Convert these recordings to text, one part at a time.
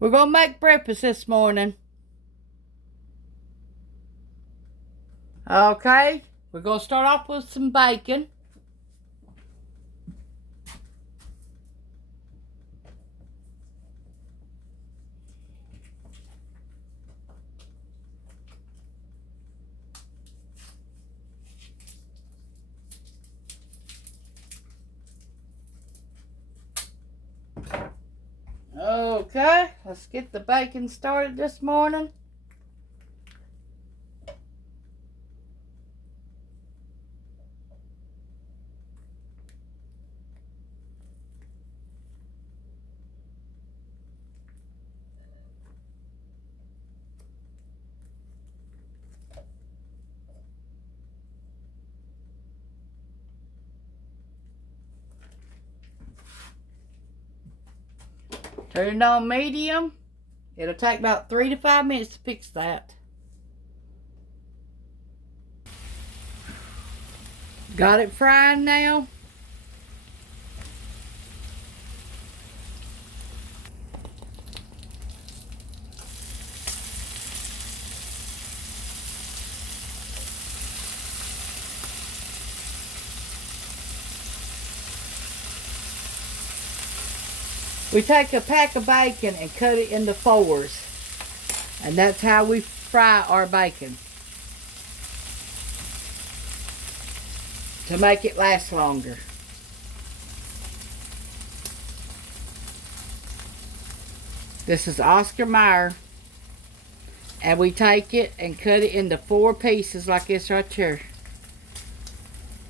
We're going to make breakfast this morning. Okay, we're going to start off with some bacon. Okay, let's get the bacon started this morning. Turn it on medium. It'll take about 3 to 5 minutes to fix that. Got it frying now. We take a pack of bacon and cut it into fours. And that's how we fry our bacon. To make it last longer. This is Oscar Mayer. And we take it and cut it into 4 pieces like this right here.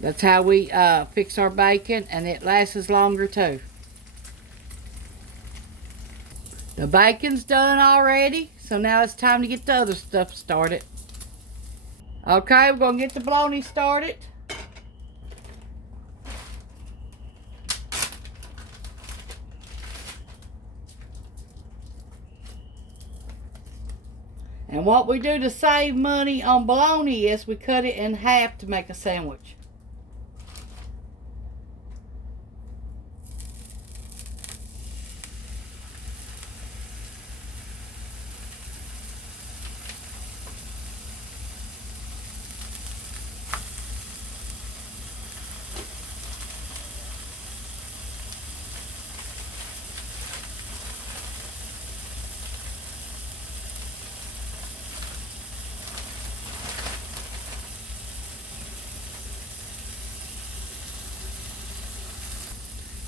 That's how we fix our bacon, and it lasts longer too. The bacon's done already, so now it's time to get the other stuff started. Okay, we're going to get the bologna started. And what we do to save money on bologna is we cut it in half to make a sandwich.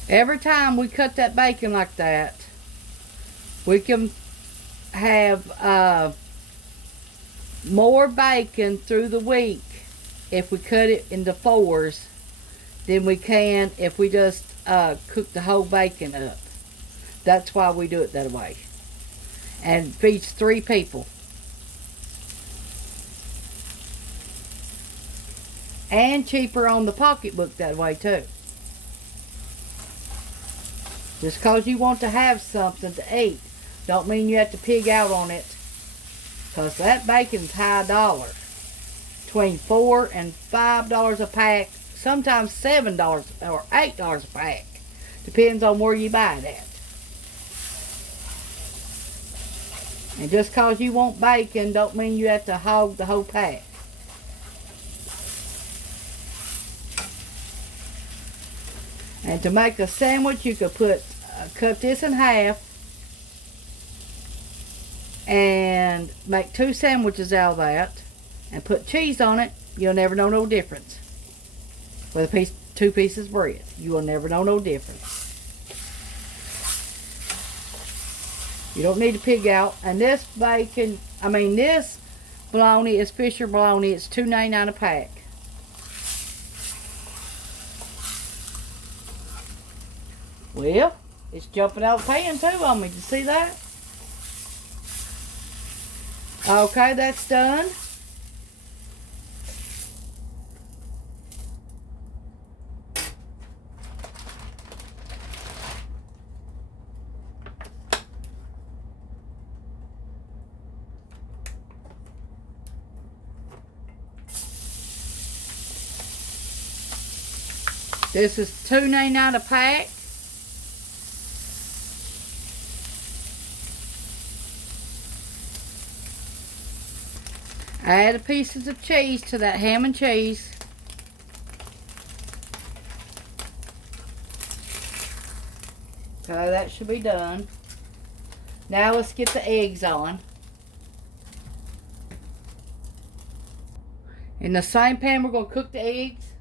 Every time we cut that bacon like that, we can have more bacon through the week if we cut it into fours than we can if we just cook the whole bacon up. That's why we do it that way. And feeds 3 people. And cheaper on the pocketbook that way too. Just because you want to have something to eat don't mean you have to pig out on it. Because that bacon's high dollar. Between $4 and $5 a pack. Sometimes $7 or $8 a pack. Depends on where you buy it at. And just because you want bacon don't mean you have to hog the whole pack. And to make a sandwich, you could cut this in half and make 2 sandwiches out of that and put cheese on it. You'll never know no difference. With 2 pieces of bread, you will never know no difference. You don't need to pig out. And this this bologna is Fisher bologna. It's $2.99 a pack. Well, it's jumping out of the pan too on me. Did you see that? Okay, that's done. This is $2.99 a pack. Add the pieces of cheese to that ham and cheese. Okay, that should be done. Now let's get the eggs on. In the same pan, we're going to cook the eggs.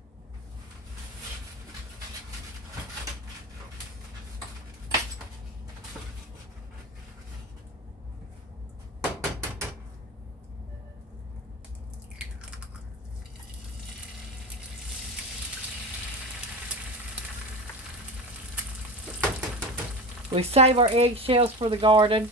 We save our eggshells for the garden.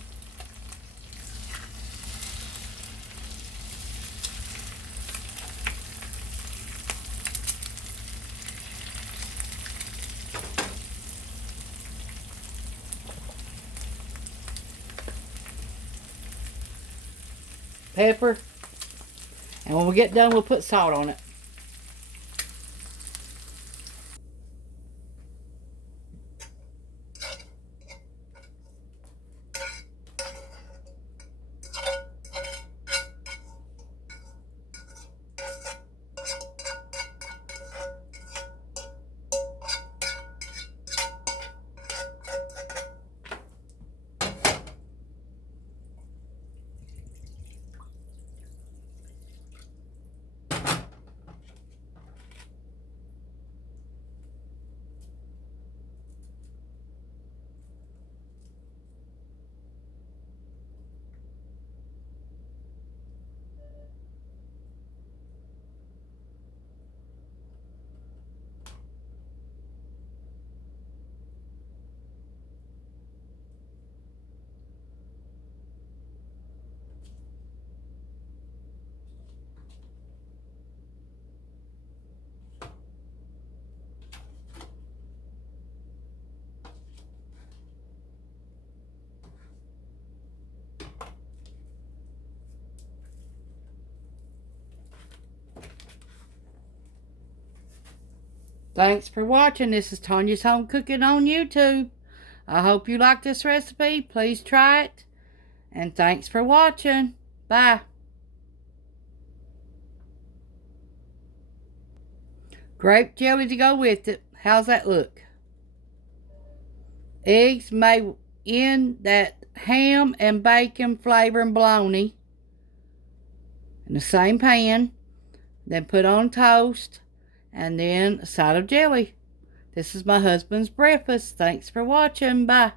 Pepper. And when we get done, we'll put salt on it. Thanks for watching. This is Tanya's Home Cooking on YouTube. I hope you like this recipe. Please try it. And thanks for watching. Bye. Grape jelly to go with it. How's that look? Eggs made in that ham and bacon flavor and bologna in the same pan. Then put on toast. And then a side of jelly. This is my husband's breakfast. Thanks for watching. Bye.